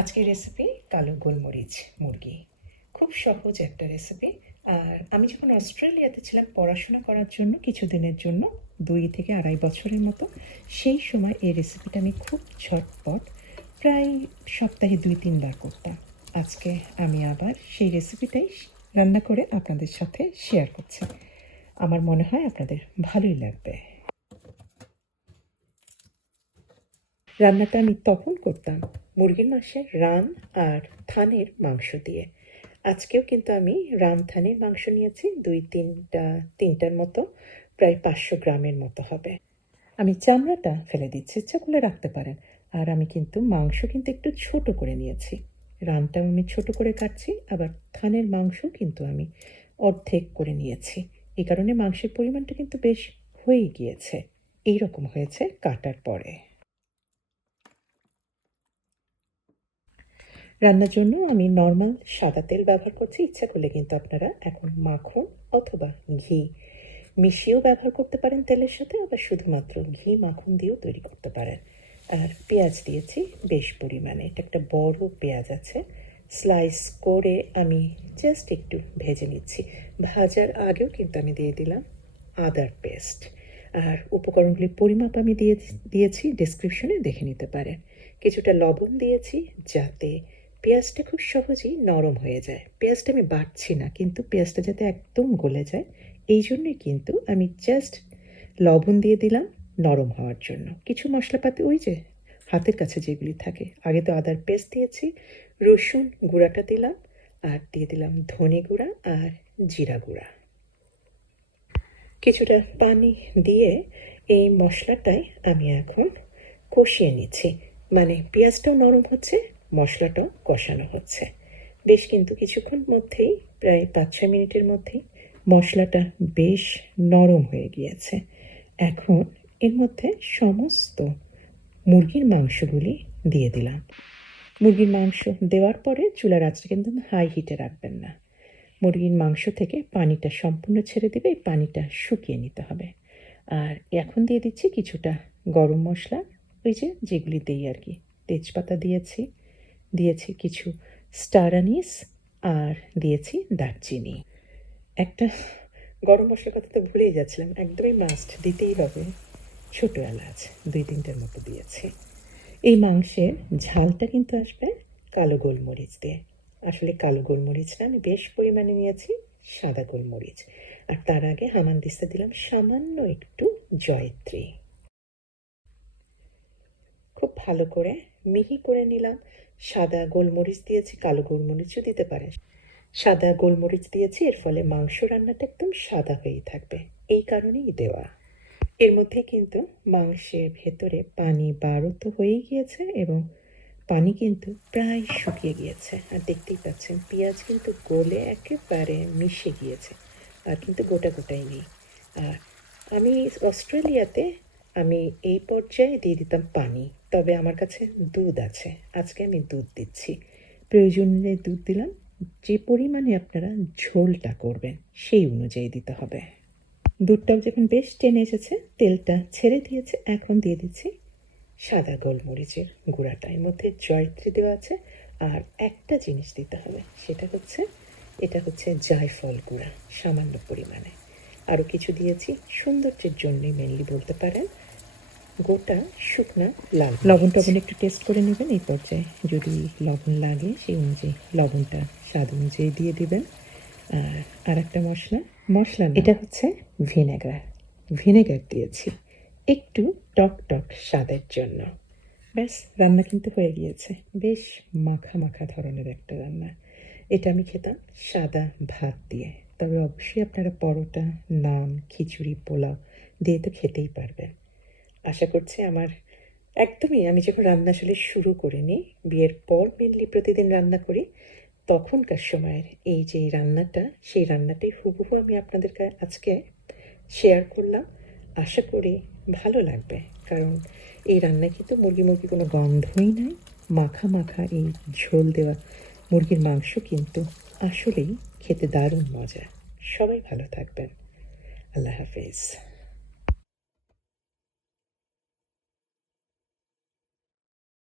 আজকের রেসিপি কালো গোলমরিচ মুরগি। খুব সহজ একটা রেসিপি। আর আমি যখন অস্ট্রেলিয়াতে ছিলাম পড়াশোনা করার জন্য কিছুদিনের জন্য 2 থেকে 2.5 বছরের মতো, সেই সময় এই রেসিপিটা আমি খুব ঝটপট প্রায় সপ্তাহে 2-3 বার করতাম। আজকে আমি আবার সেই রেসিপিটাই রান্না করে আপনাদের সাথে শেয়ার করছি। আমার মনে হয় আপনাদের ভালোই লাগবে। রান্নাটা আমি তখন করতাম মুরগির মাংসের রান আর থানের মাংস দিয়ে। আজকেও কিন্তু আমি রান থানের মাংস নিয়েছি 3টার মতো, প্রায় 500 গ্রামের মতো হবে। আমি চামড়াটা ফেলে দিচ্ছি, ইচ্ছা করলে রাখতে পারেন। আর আমি কিন্তু মাংস কিন্তু একটু ছোট করে নিয়েছি। রানটাও আমি ছোট করে কাটছি, আবার থানের মাংস কিন্তু আমি অর্ধেক করে নিয়েছি। এই কারণে মাংসের পরিমাণটা কিন্তু বেশ হয়ে গিয়েছে। এইরকম হয়েছে কাটার পরে। রান্নার জন্য আমি নর্মাল সাদা তেল ব্যবহার করছি। ইচ্ছা করলে কিন্তু আপনারা এখন মাখন অথবা ঘি মিশিয়েও ব্যবহার করতে পারেন তেলের সাথে, আবার শুধুমাত্র ঘি মাখন দিয়েও তৈরি করতে পারেন। আর পেঁয়াজ দিয়েছি বেশ পরিমাণে, এটা একটা বড় পেঁয়াজ আছে, স্লাইস করে আমি জাস্ট একটু ভেজে নিচ্ছি। ভাজার আগেও কিন্তু আমি দিয়ে দিলাম আদার পেস্ট। আর উপকরণগুলির পরিমাপ আমি দিয়েছি ডেসক্রিপশনে, দেখে নিতে পারেন। কিছুটা লবণ দিয়েছি যাতে পেঁয়াজটা খুব সহজেই নরম হয়ে যায়। পেঁয়াজটা আমি বাটছি না, কিন্তু পেঁয়াজটা যাতে একদম গলে যায় এই জন্যই কিন্তু আমি জাস্ট লবণ দিয়ে দিলাম নরম হওয়ার জন্য। কিছু মশলাপাতি ওই যে হাতের কাছে যেগুলি থাকে, আগে তো আদার পেস্ট দিয়েছি, রসুন গুঁড়াটা দিলাম, আর দিয়ে দিলাম ধনে গুঁড়া আর জিরা গুঁড়া। কিছুটা পানি দিয়ে এই মশলাটাই আমি এখন কষিয়ে নিচ্ছি। মানে পেঁয়াজটাও নরম হচ্ছে, মশলাটাও কষানো হচ্ছে। বেশ কিন্তু কিছুক্ষণ মধ্যেই, প্রায় 5-6 মিনিটের মধ্যেই মশলাটা বেশ নরম হয়ে গিয়েছে। এখন এর মধ্যে সমস্ত মুরগির মাংসগুলি দিয়ে দিলাম। মুরগির মাংস দেওয়ার পরে চুলার আঁচটা কিন্তু হাই হিটে রাখবেন না। মুরগির মাংস থেকে পানিটা সম্পূর্ণ ছেড়ে দেবে, এই পানিটা শুকিয়ে নিতে হবে। আর এখন দিয়ে দিচ্ছি কিছুটা গরম মশলা, ওই যেগুলি দেই আর কি। তেজপাতা দিয়েছি কিছু স্টার আনিস, আর দিয়েছি দারচিনি। একটা গরম মশলার কথা তো ভুলেই যাচ্ছিলাম, একদমই মাস্ট দিতেই হবে, ছোটো এলাচ 2-3টার মতো দিয়েছি। এই মাংসের ঝালটা কিন্তু আসবে কালো গোলমরিচ দিয়ে। আসলে কালো গোলমরিচটা আমি বেশ পরিমাণে নিয়েছি, সাদা গোলমরিচ। আর তার আগে হামানদিস্তা দিলাম সামান্য একটু জয়ত্রী। খুব ভালো করে মিহি করে নিলাম। সাদা গোলমরিচ দিয়েছি, কালো গোলমরিচও দিতে পারেন। সাদা গোলমরিচ দিয়েছি, এর ফলে মাংস রান্নাটা একদম সাদা হয়েই থাকবে, এই কারণেই দেওয়া। এর মধ্যে কিন্তু মাংসের ভেতরে পানি বারো হয়েই গিয়েছে, এবং পানি কিন্তু প্রায় শুকিয়ে গিয়েছে। আর দেখতেই পাচ্ছেন পেঁয়াজ কিন্তু গলে একেবারে মিশে গিয়েছে, আর কিন্তু গোটাই নেই। আর আমি অস্ট্রেলিয়াতে আমি এই পর্যায়ে দিয়ে দিতাম পানি, তবে আমার কাছে দুধ আছে, আজকে আমি দুধ দিচ্ছি। প্রয়োজনে দুধ দিলাম, যে পরিমাণে আপনারা ঝোলটা করবেন সেই অনুযায়ী দিতে হবে। দুধটাও যখন বেশ টেনে এসেছে, তেলটা ছেড়ে দিয়েছে, এখন দিয়ে দিচ্ছি সাদা গোলমরিচের গুঁড়াটা। এর মধ্যে জয়ত্রী দেওয়া আছে, আর একটা জিনিস দিতে হবে, এটা হচ্ছে জায়ফল গুঁড়া সামান্য পরিমাণে। আরও কিছু দিয়েছি সৌন্দর্যের জন্যই, মেনলি বলতে পারেন, গোটা শুকনা লাল লবণ টবণ একটু টেস্ট করে নেবেন এই পর্যায়ে। যদি লবণ লাগে সেই অনুযায়ী লবণটা স্বাদ অনুযায়ী দিয়ে দিবেন। আর একটা মশলা এটা হচ্ছে ভিনেগার দিয়েছি একটু টক স্বাদের জন্য। ব্যাস, রান্না কিন্তু হয়ে গিয়েছে। বেশ মাখা মাখা ধরনের একটা রান্না। এটা আমি খেতাম সাদা ভাত দিয়ে, তবে অবশ্যই আপনারা পরোটা, নান, খিচুড়ি, পোলাও দিয়ে তো খেতেই পারবেন। আশা করছি আমি যখন রান্না আসলে শুরু করিনি, বিয়ের পর মেনলি প্রতিদিন রান্না করি, তখনকার সময়ের এই রান্নাটা, সেই রান্নাটাই হুবহু আমি আপনাদের আজকে শেয়ার করলাম। আশা করি ভালো লাগবে, কারণ এই রান্নায় কিন্তু মুরগি কোনো গন্ধই নাই। মাখা মাখা এই ঝোল দেওয়া মুরগির মাংস কিন্তু আসলেই খেতে দারুণ মজা। সবাই ভালো থাকবেন। আল্লাহ হাফেজ।